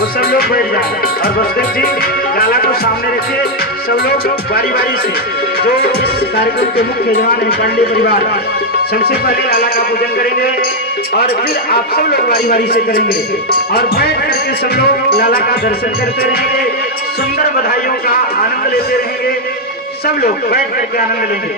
वो सब लोग बैठ जाए और बसदेव जी लाला को सामने रखिए। सब लोग बारी बारी से, जो इस कार्यक्रम के मुख्य यजमान है पांडे परिवार, सबसे पहले लाला का पूजन करेंगे और फिर आप सब लोग बारी बारी से करेंगे और बैठ करके सब लोग लाला का दर्शन करते रहेंगे, सुंदर बधाइयों का आनंद लेते रहेंगे। सब लोग बैठ करके आनंद लेंगे।